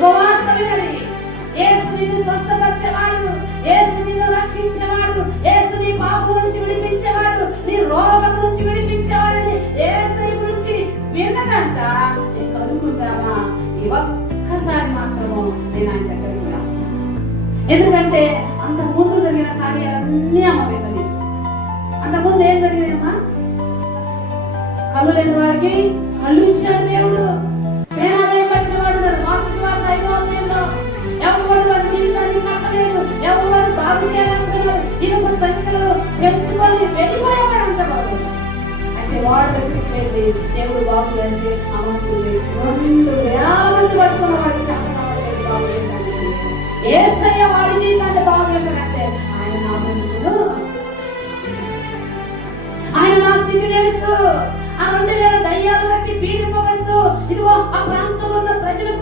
శుభవార్త వినది. యేసు నిన్ను స్వస్థపరిచేవాడు, యేసు నిన్ను రక్షించేవాడు, యేసు నీ పాపం నుంచి విడిపించేవాడు, నీ రోగం నుంచి విడిపించేవాడని యేసు గురించి విన్నదంట. నీకు అనుకుంటావా? ఈ ఒక్కసారి మాత్రము నేను ఆయన దగ్గరికి రా. ఎందుకంటే అంత ముందు జరిగిన కార్యాలన్నీ అమ్మ విన్నది. అంతకుముందు ఏం జరిగినాయమ్మా? కళ్ళు లేని వారికి కళ్ళు ఇచ్చాడు దేవుడు. సేనాలయం పట్టిన వాడు మార్కెట్ వారు 5వ అధ్యాయంలో ఎవరు వారి జీవితాన్ని కట్టలేదు, ఎవరు వారు బాగు చేయాలనుకున్నారు, ఇనుప సంఖ్యలో పెంచుకొని వెళ్ళిపోయేవాడు అంటారు. అయితే వాడు దగ్గరికి వెళ్ళి దేవుడు బాగు చేస్తే అమ్ముతుంది 2,50